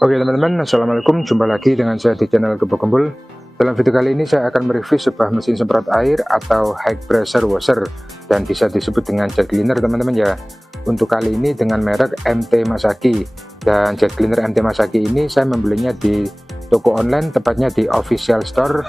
Oke teman-teman, assalamualaikum, jumpa lagi dengan saya di channel Kebo Gembul. Dalam video kali ini saya akan mereview sebuah mesin semprot air atau high pressure washer dan bisa disebut dengan jet cleaner teman-teman ya. Untuk kali ini dengan merek MT Masaki, dan jet cleaner MT Masaki ini saya membelinya di toko online, tepatnya di official store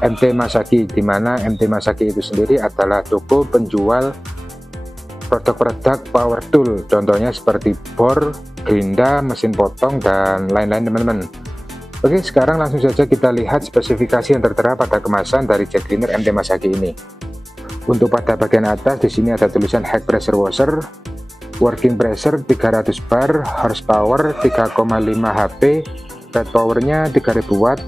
MT Masaki, di mana MT Masaki itu sendiri adalah toko penjual produk-produk power tool, contohnya seperti bor, gerinda, mesin potong, dan lain-lain teman-teman. Oke, sekarang langsung saja kita lihat spesifikasi yang tertera pada kemasan dari jet cleaner MT Masaki ini. Untuk pada bagian atas di sini ada tulisan high pressure washer, working pressure 300 bar, horsepower 3,5 HP, rate powernya 3000 watt,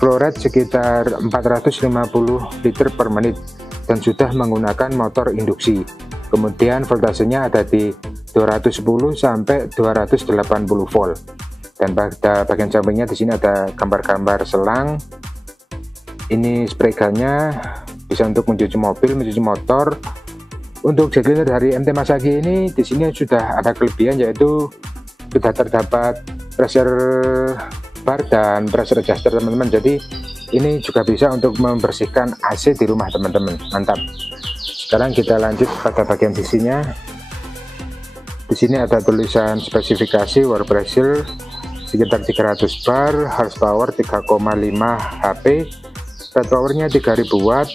flow rate sekitar 450 liter per menit, dan sudah menggunakan motor induksi. Kemudian voltasenya ada di 210 sampai 280 volt. Dan pada bagian sampingnya di sini ada gambar-gambar selang. Ini spray gunnya, bisa untuk mencuci mobil, mencuci motor. Untuk jet cleaner dari MT Masaki ini di sini sudah ada kelebihan, yaitu sudah terdapat pressure bar dan pressure adjuster teman-teman. Jadi ini juga bisa untuk membersihkan AC di rumah teman-teman. Mantap. Sekarang kita lanjut pada bagian sisinya. Di sini ada tulisan spesifikasi water pressure sekitar 300 bar, horsepower 3,5 HP, rate powernya 3000 watt,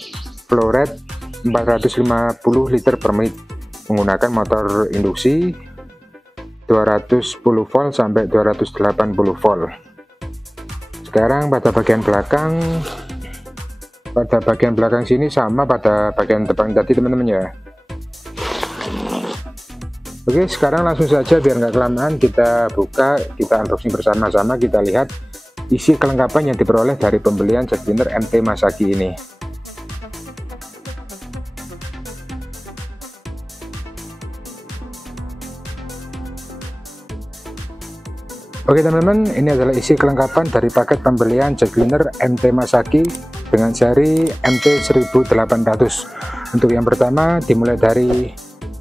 flow rate 450 liter per menit, menggunakan motor induksi 210 volt sampai 280 volt. Sekarang pada bagian belakang. Pada bagian belakang sini sama pada bagian depan tadi teman-teman ya. Oke, sekarang langsung saja biar nggak kelamaan kita buka, kita unboxing bersama-sama, kita lihat isi kelengkapan yang diperoleh dari pembelian jet cleaner MT Masaki ini. Oke teman-teman, ini adalah isi kelengkapan dari paket pembelian jet cleaner MT Masaki dengan seri MT1800. Untuk yang pertama dimulai dari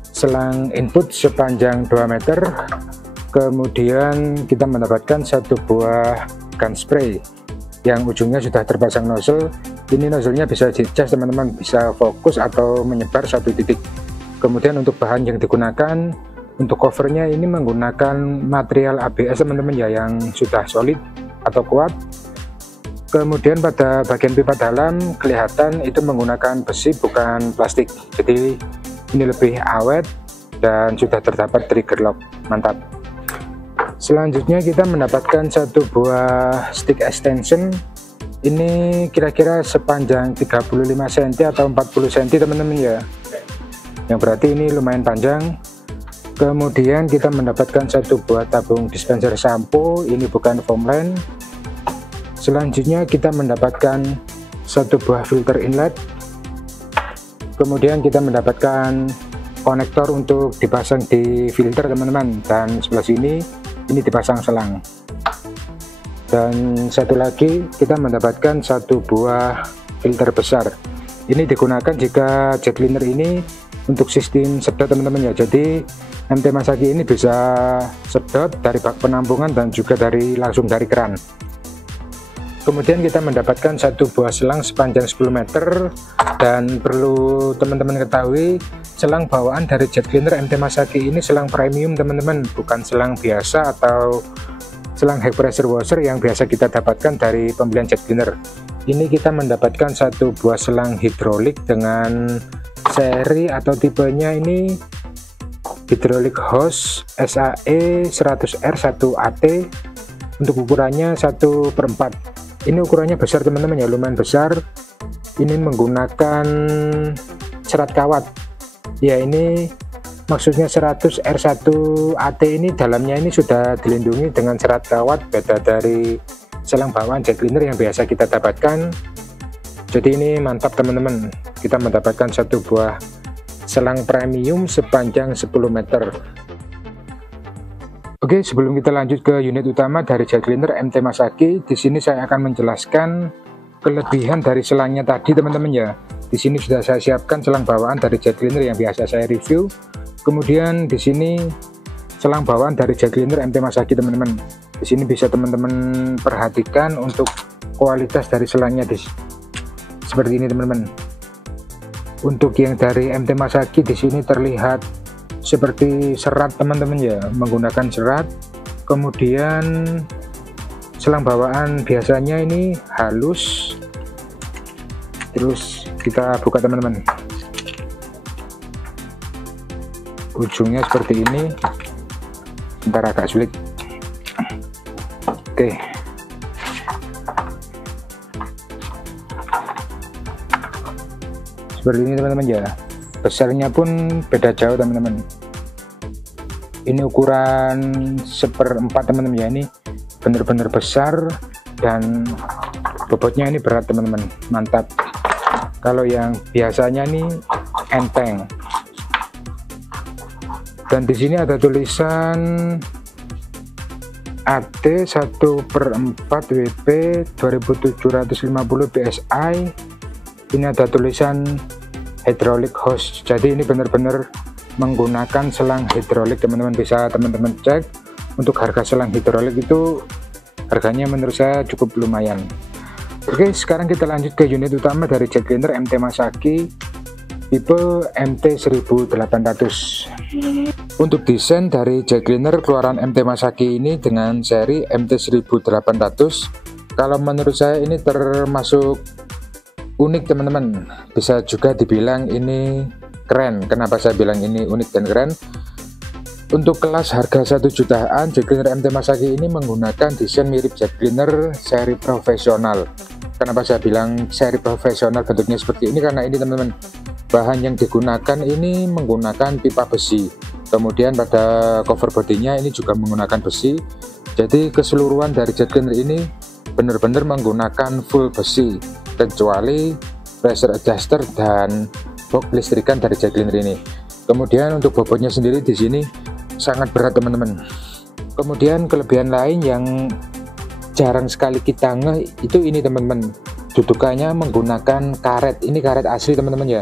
selang input sepanjang 2 meter, kemudian kita mendapatkan satu buah gun spray yang ujungnya sudah terpasang nozzle. Ini nozzle-nya bisa dicas teman-teman, bisa fokus atau menyebar satu titik. Kemudian untuk bahan yang digunakan, untuk covernya ini menggunakan material ABS teman-teman ya, yang sudah solid atau kuat. Kemudian pada bagian pipa dalam kelihatan itu menggunakan besi bukan plastik, jadi ini lebih awet dan sudah terdapat trigger lock. Mantap. Selanjutnya kita mendapatkan satu buah stick extension. Ini kira-kira sepanjang 35 cm atau 40 cm teman-teman ya, yang berarti ini lumayan panjang. Kemudian kita mendapatkan satu buah tabung dispenser sampo, ini bukan foam line. Selanjutnya kita mendapatkan satu buah filter inlet. Kemudian kita mendapatkan konektor untuk dipasang di filter teman-teman, dan sebelah sini ini dipasang selang. Dan satu lagi kita mendapatkan satu buah filter besar. Ini digunakan jika jet cleaner ini untuk sistem sedot teman-teman ya, jadi MT Masaki ini bisa sedot dari bak penampungan dan juga langsung dari keran. Kemudian kita mendapatkan satu buah selang sepanjang 10 meter, dan perlu teman-teman ketahui, selang bawaan dari jet cleaner MT Masaki ini selang premium teman-teman, bukan selang biasa atau selang high pressure washer yang biasa kita dapatkan dari pembelian jet cleaner. Ini kita mendapatkan satu buah selang hidrolik dengan seri atau tipenya ini hydraulic hose SAE 100R 1AT. Untuk ukurannya 1/4. Ini ukurannya besar teman-teman ya, lumayan besar. Ini menggunakan serat kawat ya, ini maksudnya 100R1AT ini dalamnya ini sudah dilindungi dengan serat kawat, beda dari selang bawaan jet cleaner yang biasa kita dapatkan. Jadi ini mantap teman-teman, kita mendapatkan satu buah selang premium sepanjang 10 meter. Oke, sebelum kita lanjut ke unit utama dari jet cleaner MT Masaki, di sini saya akan menjelaskan kelebihan dari selangnya tadi teman-teman ya. Di sini sudah saya siapkan selang bawaan dari jet cleaner yang biasa saya review. Kemudian di sini selang bawaan dari jet cleaner MT Masaki teman-teman. Di sini bisa teman-teman perhatikan untuk kualitas dari selangnya seperti ini teman-teman. Untuk yang dari MT Masaki di sini terlihat seperti serat teman-teman ya, menggunakan serat. Kemudian selang bawaan biasanya ini halus. Terus kita buka teman-teman. Ujungnya seperti ini, bentar agak sulit. Oke, seperti ini teman-teman ya. Besarnya pun beda jauh teman-teman. Ini ukuran 1/4 teman-teman ya, ini benar-benar besar dan bobotnya ini berat teman-teman, mantap. Kalau yang biasanya ini enteng. Dan di sini ada tulisan AT 1/4 WP 2750 PSI. Ini ada tulisan hydraulic hose, jadi ini benar-benar menggunakan selang hidrolik teman-teman. Bisa teman-teman cek untuk harga selang hidrolik itu, harganya menurut saya cukup lumayan. Oke, sekarang kita lanjut ke unit utama dari jet cleaner MT Masaki tipe MT 1800. Untuk desain dari jet cleaner keluaran MT Masaki ini dengan seri MT 1800, kalau menurut saya ini termasuk unik teman-teman. Bisa juga dibilang ini keren. Kenapa saya bilang ini unik dan keren? Untuk kelas harga 1 jutaan, jet cleaner MT Masaki ini menggunakan desain mirip jet cleaner seri profesional. Kenapa saya bilang seri profesional bentuknya seperti ini? Karena ini teman-teman, bahan yang digunakan ini menggunakan pipa besi. Kemudian pada cover bodinya ini juga menggunakan besi. Jadi keseluruhan dari jet cleaner ini benar-benar menggunakan full besi, kecuali pressure adjuster dan box listrikan dari jet cleaner ini. Kemudian untuk bobotnya sendiri di sini sangat berat teman-teman. Kemudian kelebihan lain yang jarang sekali kita ngeh itu ini teman-teman, dudukannya menggunakan karet. Ini karet asli teman-teman ya.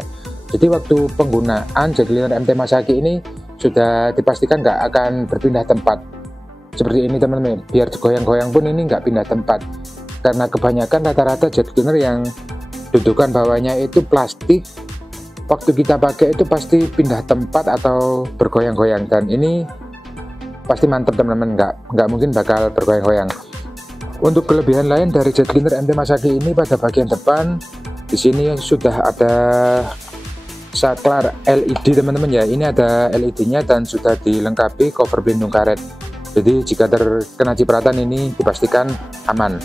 Jadi waktu penggunaan jet cleaner MT Masaki ini sudah dipastikan nggak akan berpindah tempat seperti ini teman-teman. Biar goyang-goyang pun ini nggak pindah tempat, karena kebanyakan rata-rata jet cleaner yang dudukan bawahnya itu plastik, waktu kita pakai itu pasti pindah tempat atau bergoyang-goyang. Dan ini pasti mantap teman-teman, nggak mungkin bakal bergoyang-goyang. Untuk kelebihan lain dari jet cleaner MT Masaki ini, pada bagian depan di sini sudah ada saklar LED teman-teman ya. Ini ada LED-nya dan sudah dilengkapi cover pelindung karet. Jadi jika terkena cipratan ini dipastikan aman.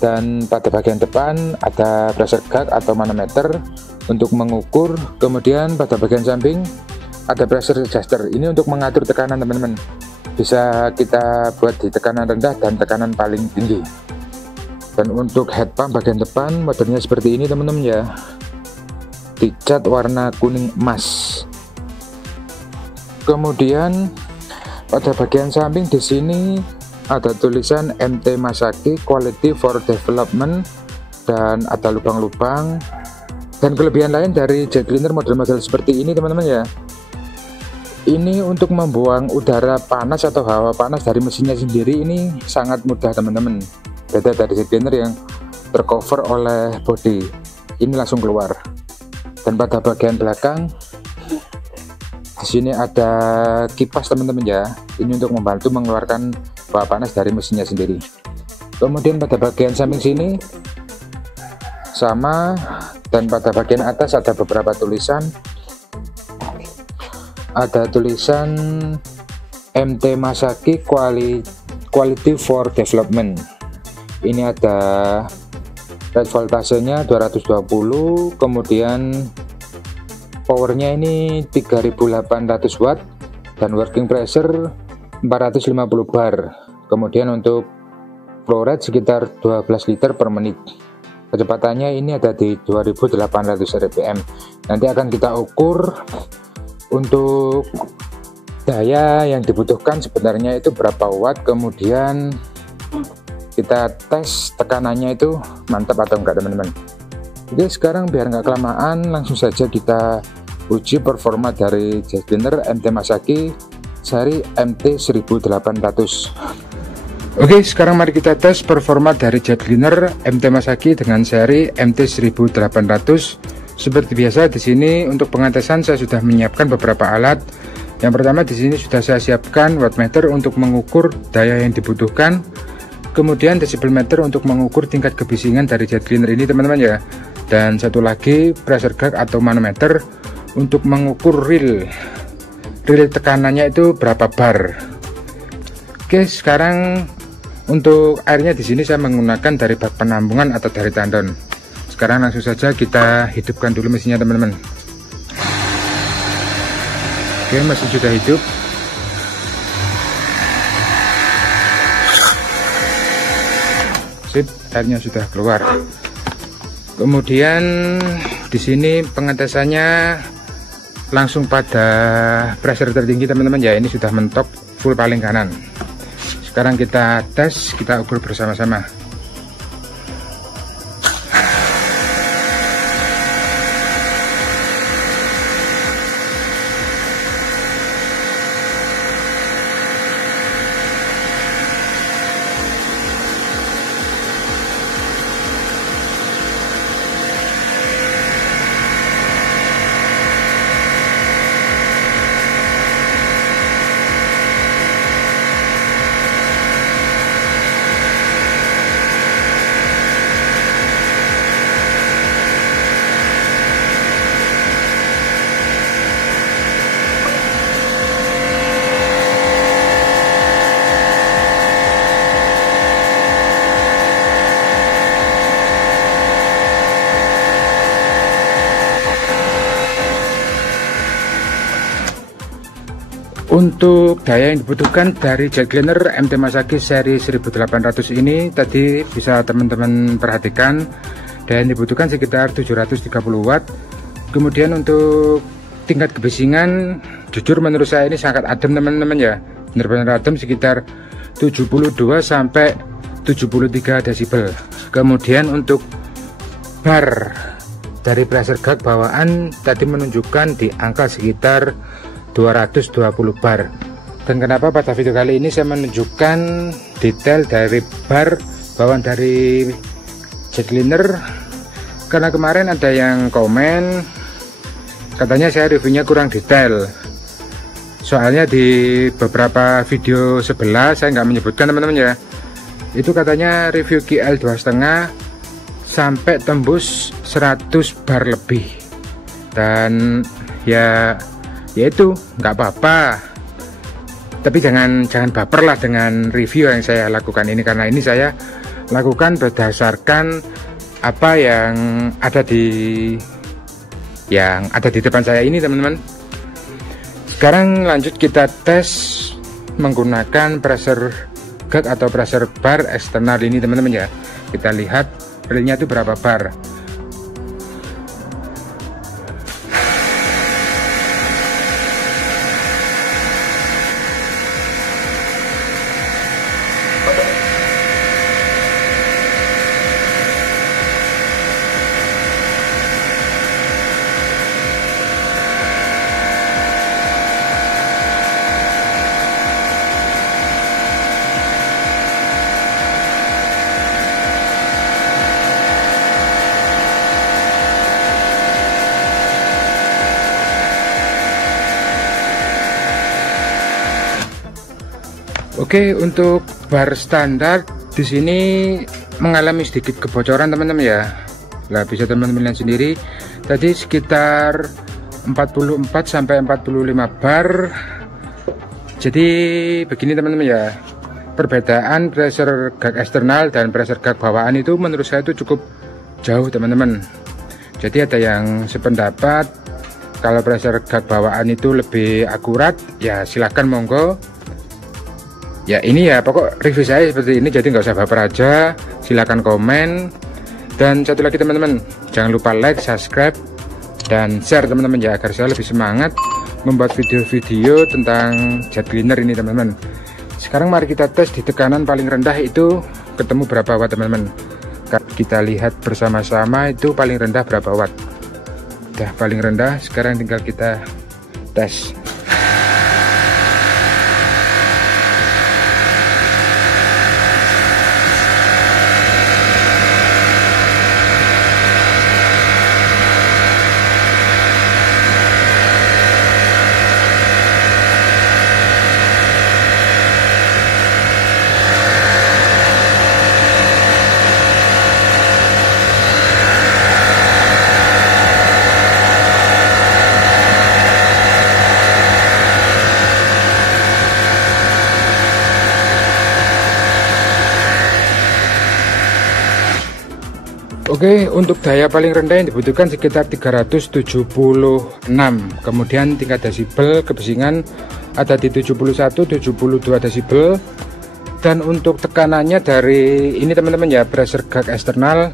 Dan pada bagian depan ada pressure gauge atau manometer untuk mengukur. Kemudian pada bagian samping ada pressure adjuster, ini untuk mengatur tekanan teman-teman. Bisa kita buat di tekanan rendah dan tekanan paling tinggi. Dan untuk head pump bagian depan modelnya seperti ini teman-teman ya, dicat warna kuning emas. Kemudian pada bagian samping di sini ada tulisan MT Masaki Quality for Development dan ada lubang-lubang. Dan kelebihan lain dari jet cleaner model-model seperti ini teman-teman ya, ini untuk membuang udara panas atau hawa panas dari mesinnya sendiri ini sangat mudah teman-teman. Beda dari jet cleaner yang tercover oleh body, ini langsung keluar. Dan pada bagian belakang di sini ada kipas teman-teman ya, ini untuk membantu mengeluarkan hawa panas dari mesinnya sendiri. Kemudian pada bagian samping sini sama, dan pada bagian atas ada beberapa tulisan. Ada tulisan MT Masaki Quality for Development. Ini ada rate voltasenya 220, kemudian powernya ini 3800 watt dan working pressure 450 bar. Kemudian untuk flow rate sekitar 12 liter per menit. Kecepatannya ini ada di 2800 rpm. Nanti akan kita ukur untuk daya yang dibutuhkan sebenarnya itu berapa watt, kemudian kita tes tekanannya itu mantap atau enggak teman-teman. Oke, sekarang biar nggak kelamaan langsung saja kita uji performa dari jet cleaner MT Masaki seri MT1800. Oke, sekarang mari kita tes performa dari jet cleaner MT Masaki dengan seri MT1800. Seperti biasa di sini untuk pengetesan saya sudah menyiapkan beberapa alat. Yang pertama di sini sudah saya siapkan wattmeter untuk mengukur daya yang dibutuhkan. Kemudian desibel meter untuk mengukur tingkat kebisingan dari jet cleaner ini teman-teman ya. Dan satu lagi pressure gauge atau manometer untuk mengukur real tekanannya itu berapa bar. Oke, sekarang untuk airnya di sini saya menggunakan dari bak penampungan atau dari tandon. Sekarang langsung saja kita hidupkan dulu mesinnya teman-teman. Oke, mesin sudah hidup. Sip, airnya sudah keluar. Kemudian di sini pengetesannya langsung pada pressure tertinggi teman-teman ya. Ini sudah mentok full paling kanan. Sekarang kita tes, kita ukur bersama-sama. Untuk daya yang dibutuhkan dari jet cleaner MT Masaki seri 1800 ini tadi bisa teman-teman perhatikan, daya yang dibutuhkan sekitar 730 watt. Kemudian untuk tingkat kebisingan jujur menurut saya ini sangat adem teman-teman ya, benar-benar adem, sekitar 72 sampai 73 desibel. Kemudian untuk bar dari pressure gauge bawaan tadi menunjukkan di angka sekitar 220 bar. Dan kenapa pada video kali ini saya menunjukkan detail dari bar bawaan dari jet cleaner? Karena kemarin ada yang komen katanya saya reviewnya kurang detail. Soalnya di beberapa video sebelah saya nggak menyebutkan teman-teman ya. Itu katanya review QL 2,5 sampai tembus 100 bar lebih. Dan ya itu nggak apa-apa, tapi jangan baper lah dengan review yang saya lakukan ini, karena ini saya lakukan berdasarkan apa yang ada di depan saya ini teman-teman. Sekarang lanjut kita tes menggunakan pressure gauge atau pressure bar eksternal ini teman-teman ya. Kita lihat realnya itu berapa bar. Oke, untuk bar standar di sini mengalami sedikit kebocoran teman-teman ya. Lah bisa teman-teman lihat sendiri, tadi sekitar 44 sampai 45 bar. Jadi begini teman-teman ya, perbedaan pressure gauge eksternal dan pressure gauge bawaan itu menurut saya itu cukup jauh teman-teman. Jadi ada yang sependapat kalau pressure gauge bawaan itu lebih akurat, ya silahkan monggo. Ya ini ya pokok review saya seperti ini, jadi nggak usah baper aja, silahkan komen. Dan satu lagi teman-teman, jangan lupa like, subscribe, dan share teman-teman ya, agar saya lebih semangat membuat video-video tentang jet cleaner ini teman-teman. Sekarang mari kita tes di tekanan paling rendah itu ketemu berapa watt teman-teman. Kita lihat bersama-sama itu paling rendah berapa watt. Udah paling rendah, sekarang tinggal kita tes. Oke, untuk daya paling rendah yang dibutuhkan sekitar 376. Kemudian tingkat desibel kebisingan ada di 71, 72 desibel. Dan untuk tekanannya dari ini teman-teman ya, pressure gauge eksternal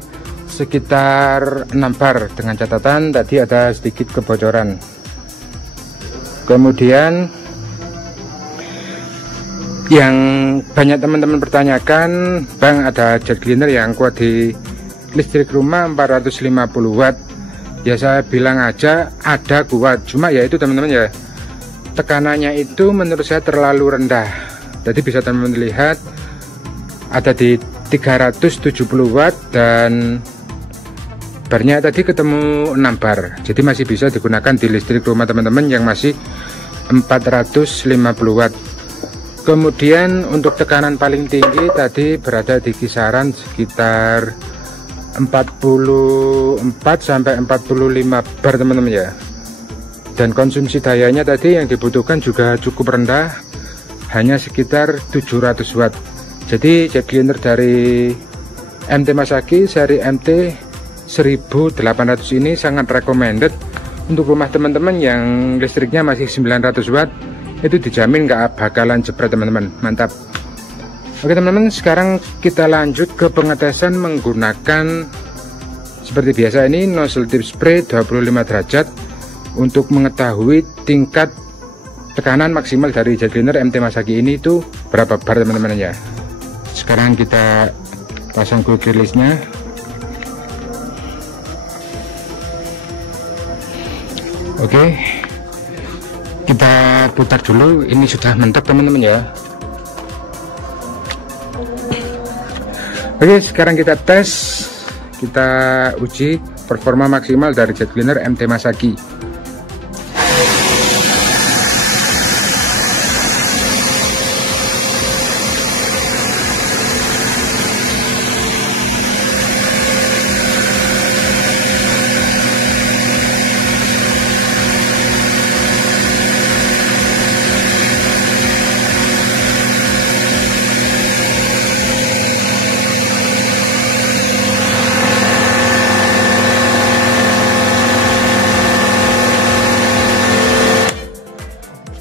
sekitar 6 bar, dengan catatan tadi ada sedikit kebocoran. Kemudian yang banyak teman-teman pertanyakan, Bang, ada jet cleaner yang kuat di listrik rumah 450 watt. Ya saya bilang aja ada kuat, cuma ya itu teman-teman ya, tekanannya itu menurut saya terlalu rendah. Jadi bisa teman-teman lihat ada di 370 watt dan barnya tadi ketemu 6 bar. Jadi masih bisa digunakan di listrik rumah teman-teman yang masih 450 watt. Kemudian untuk tekanan paling tinggi tadi berada di kisaran sekitar 44 sampai 45 bar teman-teman ya. Dan konsumsi dayanya tadi yang dibutuhkan juga cukup rendah, hanya sekitar 700 watt. Jadi jet cleaner dari MT Masaki seri MT 1800 ini sangat recommended untuk rumah teman-teman yang listriknya masih 900 watt. Itu dijamin nggak bakalan jebret teman-teman. Mantap. Oke teman-teman, sekarang kita lanjut ke pengetesan menggunakan seperti biasa ini nozzle tip spray 25 derajat untuk mengetahui tingkat tekanan maksimal dari jet cleaner MT Masaki ini itu berapa bar teman-teman ya. Sekarang kita pasang quick release-nya. Oke, kita putar dulu. Ini sudah mantap teman-teman ya. Oke, sekarang kita tes, kita uji performa maksimal dari jet cleaner MT Masaki.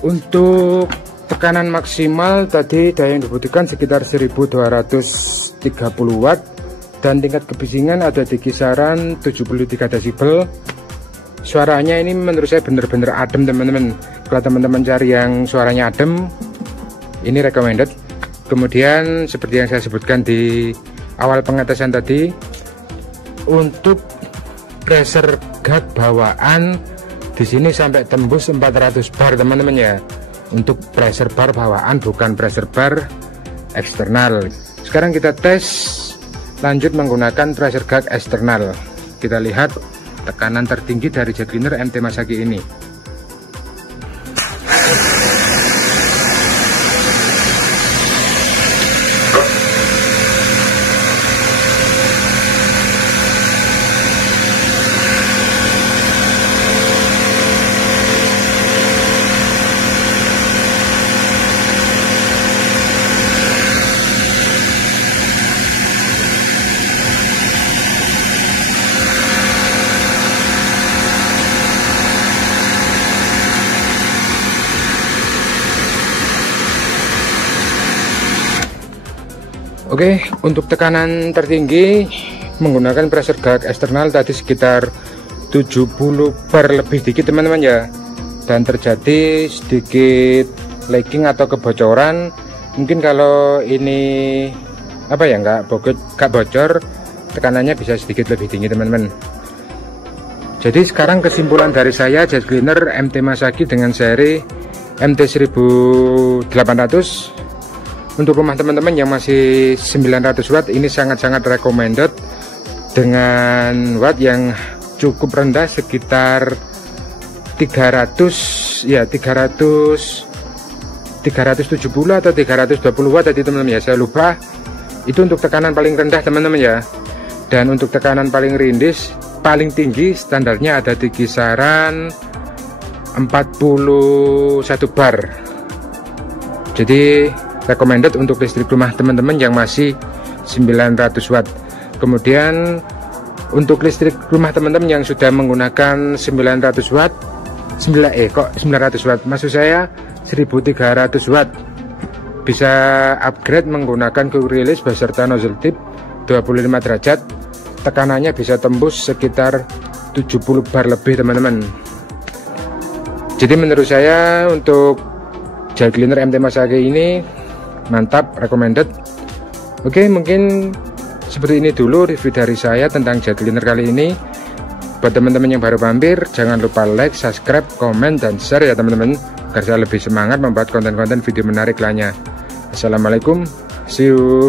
Untuk tekanan maksimal tadi daya yang dibutuhkan sekitar 1230 watt dan tingkat kebisingan ada di kisaran 73 desibel. Suaranya ini menurut saya benar-benar adem teman-teman. Kalau teman-teman cari yang suaranya adem, ini recommended. Kemudian seperti yang saya sebutkan di awal pengetesan tadi, untuk pressure gauge bawaan di sini sampai tembus 400 bar teman-teman ya. Untuk pressure bar bawaan, bukan pressure bar eksternal. Sekarang kita tes lanjut menggunakan pressure gauge eksternal. Kita lihat tekanan tertinggi dari jet cleaner MT Masaki ini. Oke, untuk tekanan tertinggi menggunakan pressure gauge eksternal tadi sekitar 70 bar lebih dikit teman-teman ya. Dan terjadi sedikit lagging atau kebocoran. Mungkin kalau ini apa ya, nggak bocor, tekanannya bisa sedikit lebih tinggi teman-teman. Jadi sekarang kesimpulan dari saya, jet cleaner MT Masaki dengan seri MT 1800 untuk rumah teman-teman yang masih 900 watt ini sangat-sangat recommended dengan watt yang cukup rendah sekitar 370 atau 320 watt tadi teman-teman ya, saya lupa. Itu untuk tekanan paling rendah teman-teman ya. Dan untuk tekanan paling paling tinggi standarnya ada di kisaran 41 bar. Jadi recommended untuk listrik rumah teman-teman yang masih 900 watt. Kemudian Untuk listrik rumah teman-teman yang sudah menggunakan 900 watt 900 watt, maksud saya 1300 watt, bisa upgrade menggunakan quick release beserta nozzle tip 25 derajat. Tekanannya bisa tembus sekitar 70 bar lebih teman-teman. Jadi menurut saya untuk gel cleaner MT Masage ini mantap, recommended. Oke, mungkin seperti ini dulu review dari saya tentang gel cleaner kali ini. Buat teman-teman yang baru mampir, jangan lupa like, subscribe, komen, dan share ya teman-teman, agar saya lebih semangat membuat konten-konten video menarik lainnya. Assalamualaikum, see you.